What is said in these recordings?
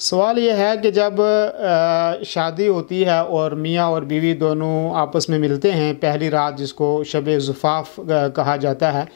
सवाल ये है कि जब शादी होती है और मियाँ और बीवी दोनों आपस में मिलते हैं पहली रात, जिसको शब ज़ुफ़ाफ़ कहा जाता है,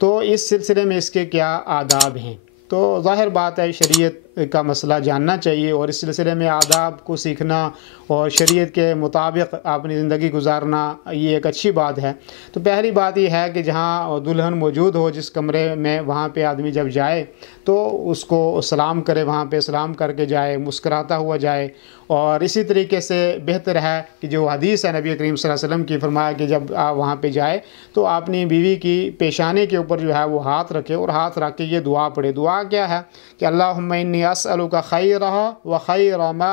तो इस सिलसिले में इसके क्या आदाब हैं? तो ज़ाहिर बात है, शरीयत का मसला जानना चाहिए और इस सिलसिले में आदाब को सीखना और शरीयत के मुताबिक अपनी ज़िंदगी गुजारना ये एक अच्छी बात है। तो पहली बात ये है कि जहाँ दुल्हन मौजूद हो जिस कमरे में, वहाँ पे आदमी जब जाए तो उसको सलाम करे, वहाँ पे सलाम करके जाए, मुस्कुराता हुआ जाए। और इसी तरीके से बेहतर है कि जो हदीस है नबी करीम सल्लल्लाहु अलैहि वसल्लम की, फरमाया कि जब आप वहाँ पे जाए तो अपनी बीवी की पेशानी के ऊपर जो है वो हाथ रखे और हाथ रख के ये दुआ पढ़े। दुआ क्या है कि अल्लाहुम्मा इन्नी अस्अलुका खैरहा व खैर मा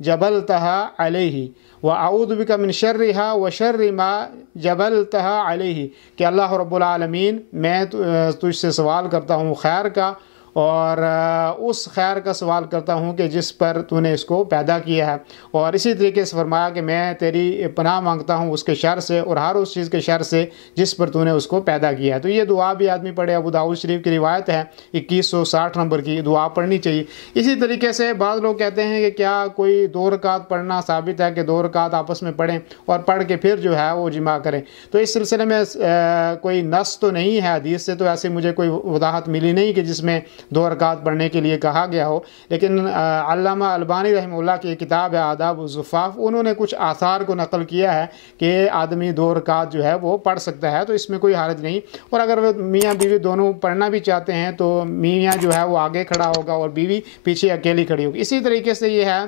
जबलतहा अलैहि व अऊदु बिका मिन शर्रिहा व शर्रि मा जबलतहा अलैहि, कि अल्लाह रब्बुल आलमीन, मैं तुझसे सवाल करता हूँ खैर का, और उस खैर का सवाल करता हूँ कि जिस पर तूने इसको पैदा किया है। और इसी तरीके से फरमाया कि मैं तेरी पनाह मांगता हूँ उसके शर से और हर उस चीज़ के शर से जिस पर तूने उसको पैदा किया है। तो ये दुआ भी आदमी पढ़े। अबू दाऊद शरीफ की रिवायत है 2160 नंबर की, दुआ पढ़नी चाहिए। इसी तरीके से बाद लोग कहते हैं कि क्या कोई 2 रकात पढ़ना साबित है कि 2 रकात आपस में पढ़ें और पढ़ के फिर जो है वो जिमा करें। तो इस सिलसिले में कोई नस तो नहीं है हदीस से, तो ऐसे मुझे कोई वजाहत मिली नहीं कि जिसमें 2 रकात पढ़ने के लिए कहा गया हो। लेकिन अल्लामा अलबानी रहमतुल्लाह की किताब है आदाब ज़ुफ़ाफ़, उन्होंने कुछ आसार को नकल किया है कि आदमी 2 रकात जो है वो पढ़ सकता है, तो इसमें कोई हर्ज नहीं। और अगर वो मियाँ बीवी दोनों पढ़ना भी चाहते हैं तो मियाँ जो है वो आगे खड़ा होगा और बीवी पीछे अकेली खड़ी होगी। इसी तरीके से ये है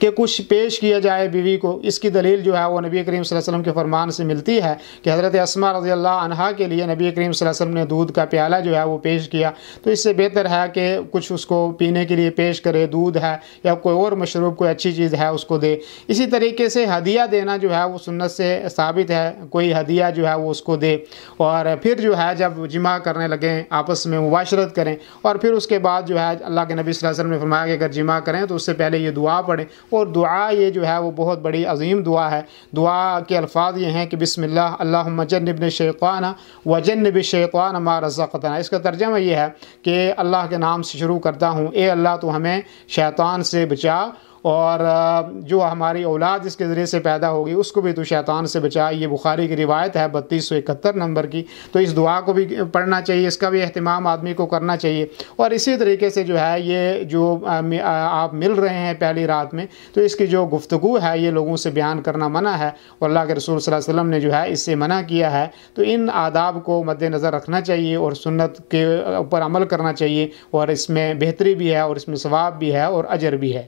कि कुछ पेश किया जाए बीवी को, इसकी दलील जो है वो नबी करीम सल्लल्लाहु अलैहि वसल्लम के फरमान से मिलती है कि हज़रत अस्मा रज़ियल्लाहु अन्हा के लिए नबी करीम सल्लल्लाहु अलैहि वसल्लम ने दूध का प्याला जो है वो पेश किया। तो इससे बेहतर है कि कुछ उसको पीने के लिए पेश करे, दूध है या कोई और मशरूब, कोई अच्छी चीज़ है उसको दे। इसी तरीके से हदिया देना जो है वो सुन्नत से साबित है, कोई हदिया जो है वो उसको दे। और फिर जो है जब जिमा करने लगें आपस में मुबाशरत करें, और फिर उसके बाद जो है अल्लाह के नबी सल्लल्लाहु अलैहि वसल्लम ने फरमाया कि अगर जिमा करें तो उससे पहले ये दुआ पढ़ें। और दुआ ये जो है वो बहुत बड़ी अजीम दुआ है। दुआ के अल्फाज ये हैं कि बिस्मिल्लाह अल्लाहुम्मा जन्निबना शैताना व जन्निबि शैतान मा रज़क़तना। इसका तर्जुमा ये है कि अल्लाह के नाम से शुरू करता हूँ, ए अल्लाह तो हमें शैतान से बचा, और जो हमारी औलाद इसके ज़रिए से पैदा होगी उसको भी तो शैतान से बचा। ये बुखारी की रिवायत है 3271 नंबर की। तो इस दुआ को भी पढ़ना चाहिए, इसका भी अहतमाम आदमी को करना चाहिए। और इसी तरीके से जो है ये जो आप मिल रहे हैं पहली रात में, तो इसकी जो गुफ्तगू है ये लोगों से बयान करना मना है, और अल्लाह के रसूल सल्लल्लाहु अलैहि वसल्लम ने जो है इससे मना किया है। तो इन आदाब को मद्देनज़र रखना चाहिए और सुन्नत के ऊपर अमल करना चाहिए, और इसमें बेहतरी भी है और इसमें सवाब भी है और अजर भी है।